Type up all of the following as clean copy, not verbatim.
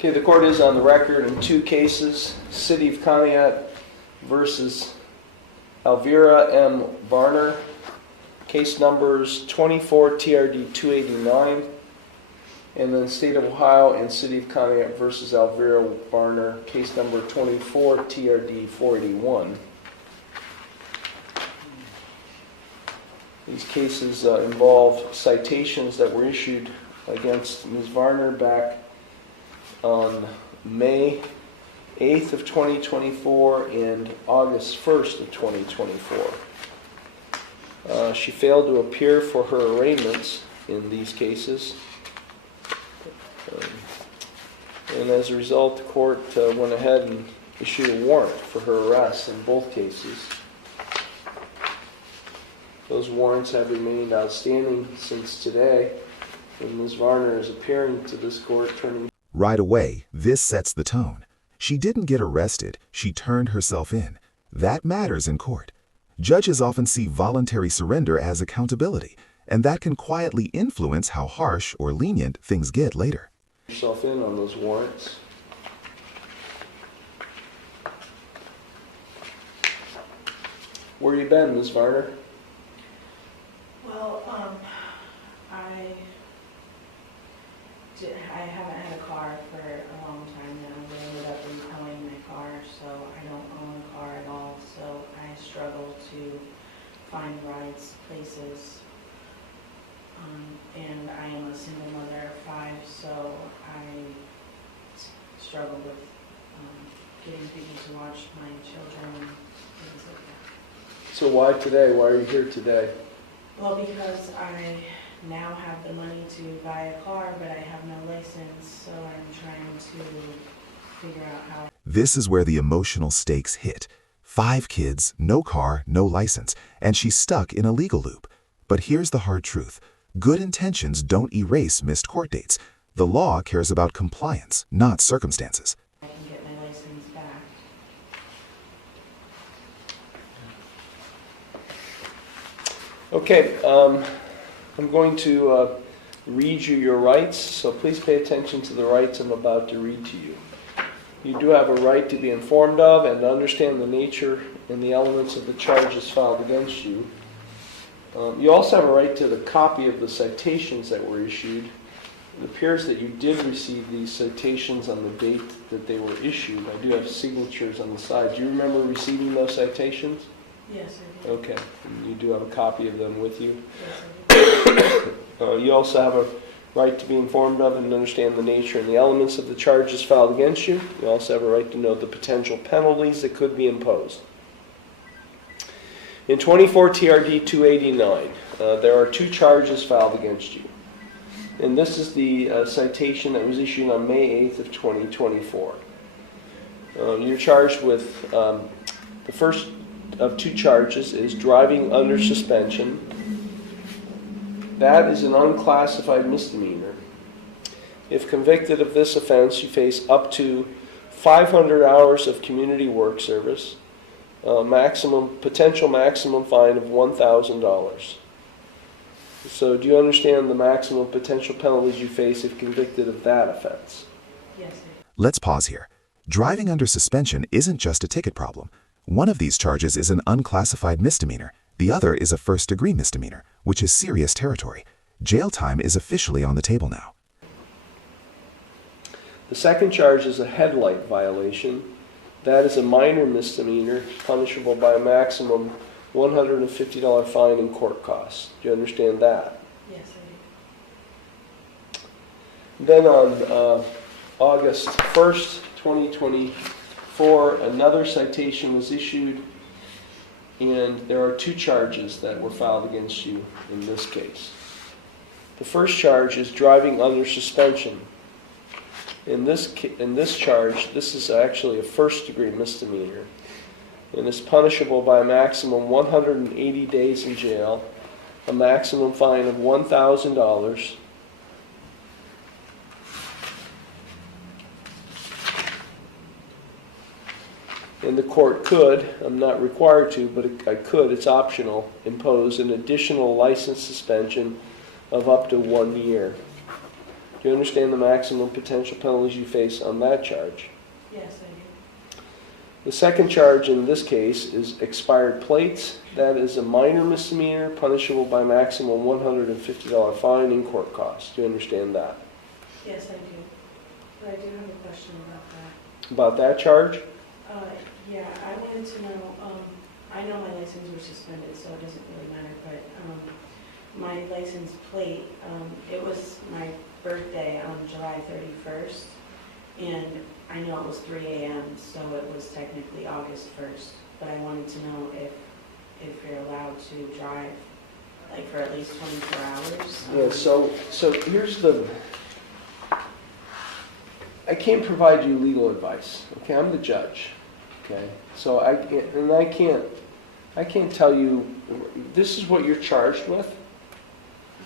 Okay, the court is on the record in two cases, City of Conneaut versus Elvira M. Varner, case numbers 24 TRD 289, and then State of Ohio and City of Conneaut versus Elvira Varner, case number 24 TRD 481. These cases involve citations that were issued against Ms. Varner back on May 8th of 2024 and August 1st of 2024. She failed to appear for her arraignments in these cases. And as a result, the court went ahead and issued a warrant for her arrest in both cases. Those warrants have remained outstanding since today, and Ms. Varner is appearing to this court turning. Right away, this sets the tone. She didn't get arrested, she turned herself in. That matters in court. Judges often see voluntary surrender as accountability, and that can quietly influence how harsh or lenient things get later. Yourself in on those warrants. Where you been, Ms. Varner? Well, I haven't had a car for a long time now. We ended up impounding my car, so I don't own a car at all. So I struggle to find rides, places, and I am a single mother of 5, so I struggle with getting people to watch my children and things like that. So why today? Why are you here today? Well, because I now have the money to buy a car, but I have no license, so I'm trying to figure out how. This is where the emotional stakes hit. 5 kids, no car, no license, and she's stuck in a legal loop. But here's the hard truth. Good intentions don't erase missed court dates. The law cares about compliance, not circumstances. I can get my license back. Okay, I'm going to read you your rights, so please pay attention to the rights I'm about to read to you. You do have a right to be informed of and to understand the nature and the elements of the charges filed against you. You also have a right to the copy of the citations that were issued. It appears that you did receive these citations on the date that they were issued. I do have signatures on the side. Do you remember receiving those citations? Yes, I do. Okay, and you do have a copy of them with you. Yes, I do. You also have a right to be informed of and understand the nature and the elements of the charges filed against you. You also have a right to know the potential penalties that could be imposed. In 24 TRD 289, there are 2 charges filed against you. And this is the citation that was issued on May 8th of 2024. You're charged with, the first of 2 charges is driving under suspension. That is an unclassified misdemeanor. If convicted of this offense, you face up to 500 hours of community work service, potential maximum fine of $1,000. So do you understand the maximum potential penalties you face if convicted of that offense? Yes, I do. Let's pause here. Driving under suspension isn't just a ticket problem. One of these charges is an unclassified misdemeanor. The other is a first-degree misdemeanor, which is serious territory. Jail time is officially on the table now. The second charge is a headlight violation. That is a minor misdemeanor, punishable by a maximum $150 fine and court costs. Do you understand that? Yes, I do. Then on August 1st, 2024, another citation was issued, and there are 2 charges that were filed against you in this case. The first charge is driving under suspension. In this charge, this is actually a first-degree misdemeanor, and is punishable by a maximum 180 days in jail, a maximum fine of $1,000, and the court could, I'm not required to, but I could, it's optional, impose an additional license suspension of up to 1 year. Do you understand the maximum potential penalties you face on that charge? Yes, I do. The second charge in this case is expired plates. That is a minor misdemeanor punishable by maximum $150 fine and court costs. Do you understand that? Yes, I do. But I do have a question about that. About that charge? Yeah, I wanted to know, I know my license was suspended, so it doesn't really matter, but my license plate, it was my birthday on July 31st, and I know it was 3 a.m., so it was technically August 1st, but I wanted to know if you're allowed to drive, like, for at least 24 hours. Yeah, so here's the... I can't provide you legal advice, okay? I'm the judge, okay? So I can't tell you, this is what you're charged with.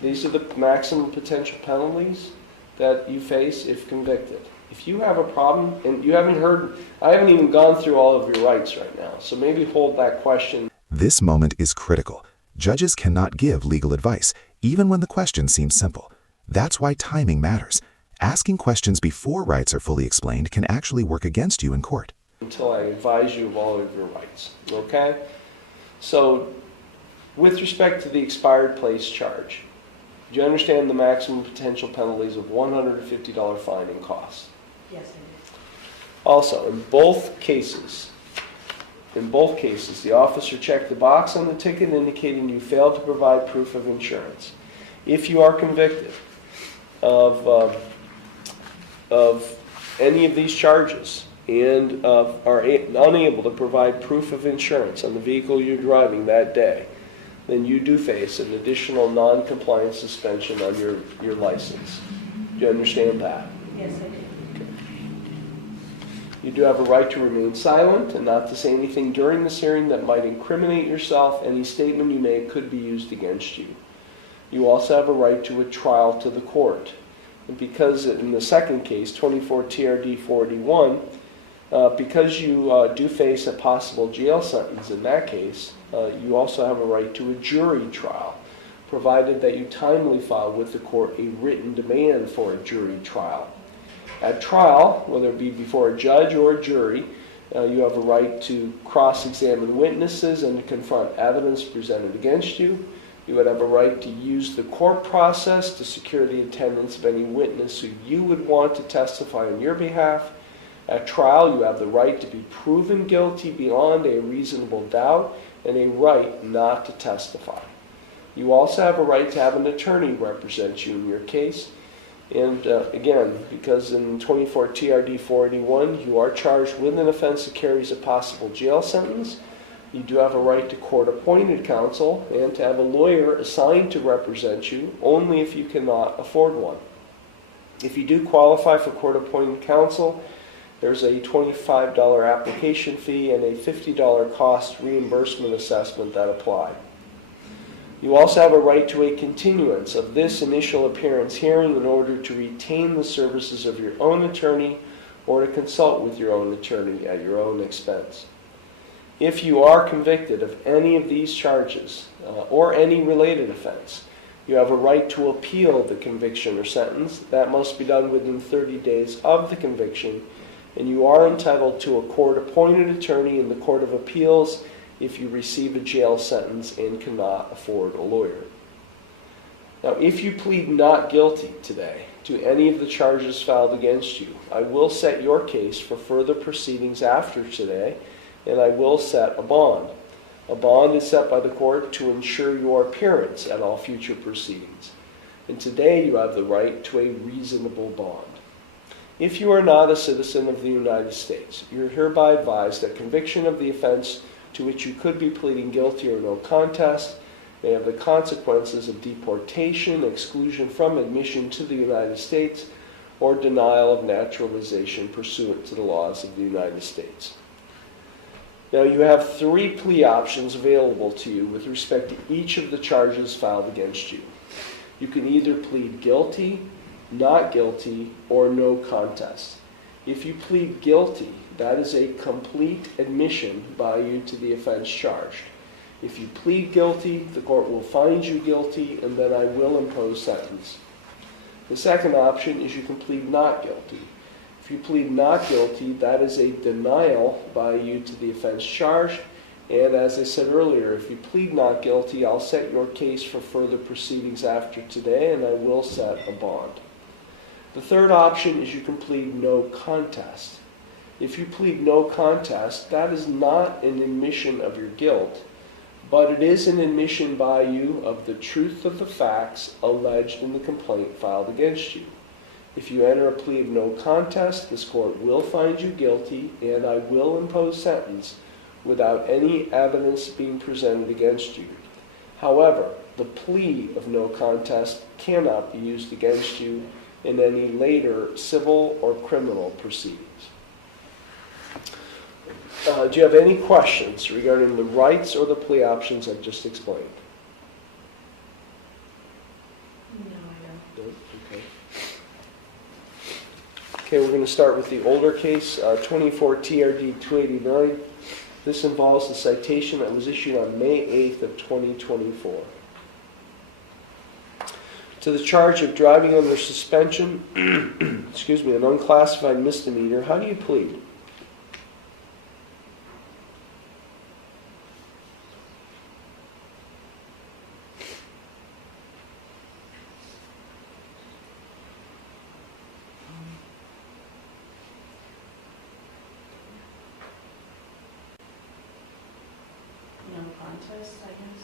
These are the maximum potential penalties that you face if convicted. If you have a problem, and you haven't heard, I haven't even gone through all of your rights right now, so maybe hold that question. This moment is critical. Judges cannot give legal advice, even when the question seems simple. That's why timing matters. Asking questions before rights are fully explained can actually work against you in court. Until I advise you of all of your rights, okay? So, with respect to the expired place charge, do you understand the maximum potential penalties of $150 fine and costs? Yes, I do. Also, in both cases, the officer checked the box on the ticket indicating you failed to provide proof of insurance. If you are convicted of any of these charges and are unable to provide proof of insurance on the vehicle you're driving that day, then you do face an additional non-compliance suspension on your license. Do you understand that? Yes, I do. Okay. You do have a right to remain silent and not to say anything during this hearing that might incriminate yourself. Any statement you make could be used against you. You also have a right to a trial to the court. And because in the second case, 24 TRD 481, because you do face a possible jail sentence in that case, you also have a right to a jury trial, provided that you timely file with the court a written demand for a jury trial. At trial, whether it be before a judge or a jury, you have a right to cross-examine witnesses and to confront evidence presented against you. You would have a right to use the court process to secure the attendance of any witness who you would want to testify on your behalf. At trial, you have the right to be proven guilty beyond a reasonable doubt and a right not to testify. You also have a right to have an attorney represent you in your case. And again, because in 24 TRD 481, you are charged with an offense that carries a possible jail sentence, you do have a right to court-appointed counsel and to have a lawyer assigned to represent you only if you cannot afford one. If you do qualify for court-appointed counsel, there's a $25 application fee and a $50 cost reimbursement assessment that apply. You also have a right to a continuance of this initial appearance hearing in order to retain the services of your own attorney or to consult with your own attorney at your own expense. If you are convicted of any of these charges or any related offense, you have a right to appeal the conviction or sentence. That must be done within 30 days of the conviction, and you are entitled to a court-appointed attorney in the Court of Appeals if you receive a jail sentence and cannot afford a lawyer. Now, if you plead not guilty today to any of the charges filed against you, I will set your case for further proceedings after today, and I will set a bond. A bond is set by the court to ensure your appearance at all future proceedings. And today you have the right to a reasonable bond. If you are not a citizen of the United States, you're hereby advised that conviction of the offense to which you could be pleading guilty or no contest may have the consequences of deportation, exclusion from admission to the United States, or denial of naturalization pursuant to the laws of the United States. Now, you have 3 plea options available to you with respect to each of the charges filed against you. You can either plead guilty, not guilty, or no contest. If you plead guilty, that is a complete admission by you to the offense charged. If you plead guilty, the court will find you guilty, and then I will impose sentence. The second option is you can plead not guilty. If you plead not guilty, that is a denial by you to the offense charged. And as I said earlier, if you plead not guilty, I'll set your case for further proceedings after today, and I will set a bond. The third option is you can plead no contest. If you plead no contest, that is not an admission of your guilt, but it is an admission by you of the truth of the facts alleged in the complaint filed against you. If you enter a plea of no contest, this court will find you guilty, and I will impose sentence without any evidence being presented against you. However, the plea of no contest cannot be used against you in any later civil or criminal proceedings. Do you have any questions regarding the rights or the plea options I've just explained? No, I don't. No? Okay. Okay, we're going to start with the older case, 24 TRD 289. This involves the citation that was issued on May 8th of 2024. To the charge of driving under suspension, excuse me, an unclassified misdemeanor, how do you plead? No contest, I guess.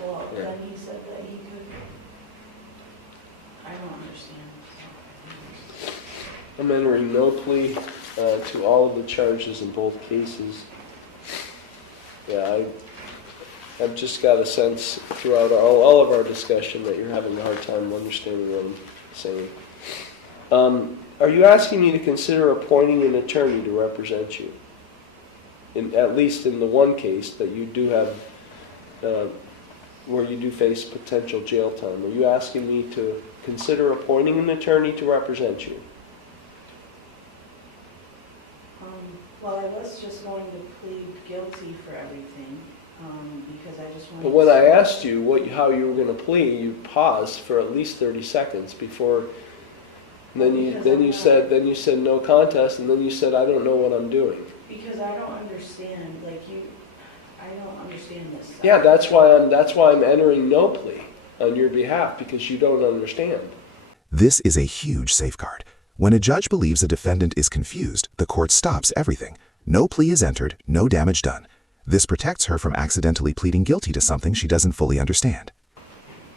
Well, Yeah. then he said that he could, I don't understand. I'm entering no plea to all of the charges in both cases. Yeah, I've just got a sense throughout all of our discussion that you're having a hard time understanding what I'm saying. Are you asking me to consider appointing an attorney to represent you? At least in the one case that you do have, where you do face potential jail time. Are you asking me to consider appointing an attorney to represent you? Well, I was just going to plead guilty for everything, because I just wanted But when to... I asked you how you were going to plead, you paused for at least 30 seconds before. And then you said no contest, and then you said I don't know what I'm doing. Because I don't understand, I don't understand this stuff. Yeah, that's why I'm entering no plea on your behalf, because you don't understand. This is a huge safeguard. When a judge believes a defendant is confused, the court stops everything. No plea is entered, no damage done. This protects her from accidentally pleading guilty to something she doesn't fully understand.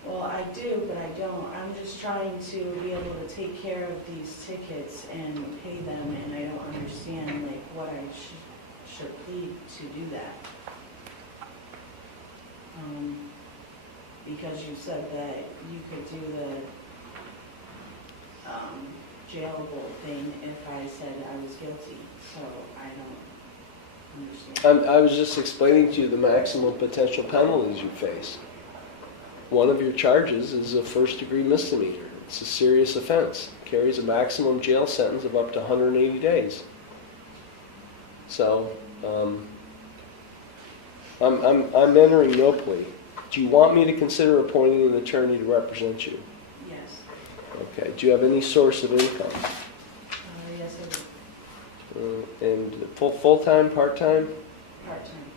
Well, I do, but I don't. I'm just trying to be able to take care of these tickets and pay them, and I don't understand what I should plead to do that. Because you said that you could do the jailable thing if I said I was guilty, so I don't understand. I was just explaining to you the maximum potential penalties you face. One of your charges is a first-degree misdemeanor. It's a serious offense. Carries a maximum jail sentence of up to 180 days. So, I'm entering no plea. Do you want me to consider appointing an attorney to represent you? Yes. Okay. Do you have any source of income? Yes, I do. And full-time, part-time? Part-time.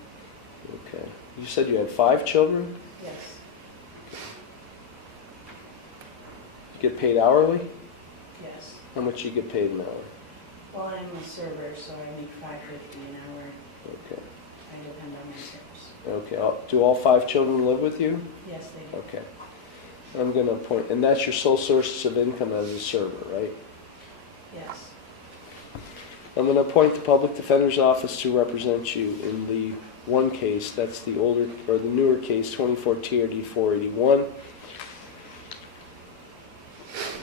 Okay. You said you had 5 children? Yes. You get paid hourly? Yes. How much you get paid an hour? Well, I'm a server, so I make $5.50 an hour. Okay. I depend on my service. Okay. Do all 5 children live with you? Yes, they do. Okay. I'm going to appoint, and that's your sole source of income as a server, right? Yes. I'm going to appoint the public defender's office to represent you in the one case. That's the older or the newer case, 24 TRD 481.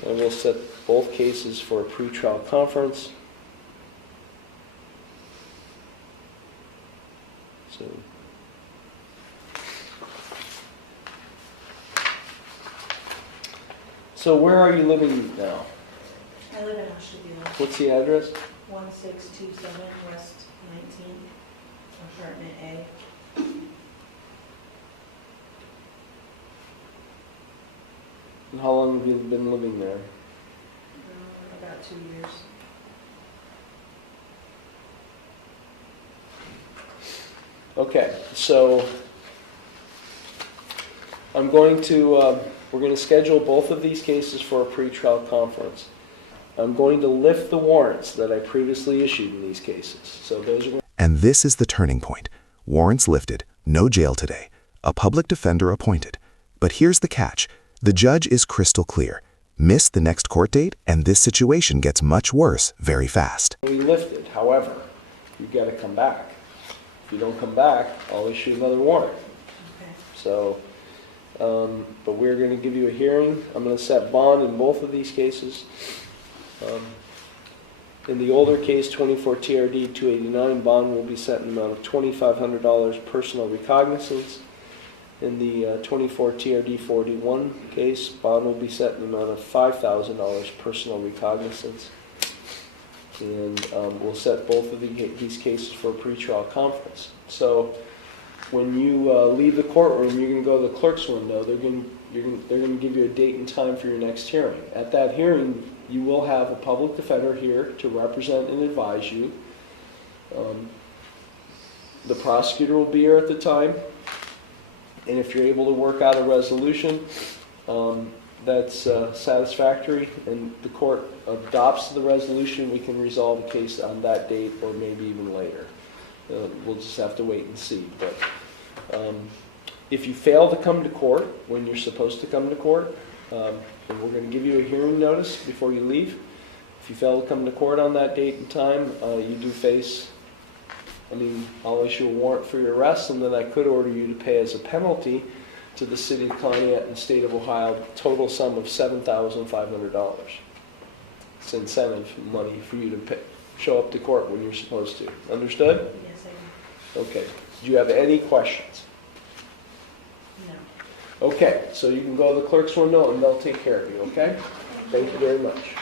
I will set both cases for a pretrial conference. So where are you living now? I live in Ashtabula, What's the address? 1627 West 19th, apartment A. And how long have you been living there? About 2 years. Okay, so we're going to schedule both of these cases for a pretrial conference. I'm going to lift the warrants that I previously issued in these cases. So those are. And this is the turning point. Warrants lifted, no jail today, a public defender appointed. But here's the catch. The judge is crystal clear. Miss the next court date, and this situation gets much worse very fast. We lifted. However, you've got to come back. If you don't come back, I'll issue another warrant. Okay. So, but we're going to give you a hearing. I'm going to set bond in both of these cases. In the older case, 24 TRD 289, bond will be set in the amount of $2,500 personal recognizance. In the 24 TRD 41 case, bond will be set in the amount of $5,000 personal recognizance. And we'll set both of these cases for a pretrial conference. So when you leave the courtroom, you're going to go to the clerk's window. They're going to give you a date and time for your next hearing. At that hearing, you will have a public defender here to represent and advise you. The prosecutor will be here at the time. And if you're able to work out a resolution that's satisfactory and the court adopts the resolution, we can resolve the case on that date or maybe even later. We'll just have to wait and see. But if you fail to come to court when you're supposed to come to court, and we're going to give you a hearing notice before you leave. If you fail to come to court on that date and time, you do face, I'll issue a warrant for your arrest, and then I could order you to pay as a penalty to the city of Pontiac and the state of Ohio the total sum of $7,500. It's incentive money for you to show up to court when you're supposed to. Understood? Yes, I do. Okay. Do you have any questions? No. Okay, so you can go to the clerk's window and they'll take care of you, okay? Thank you very much.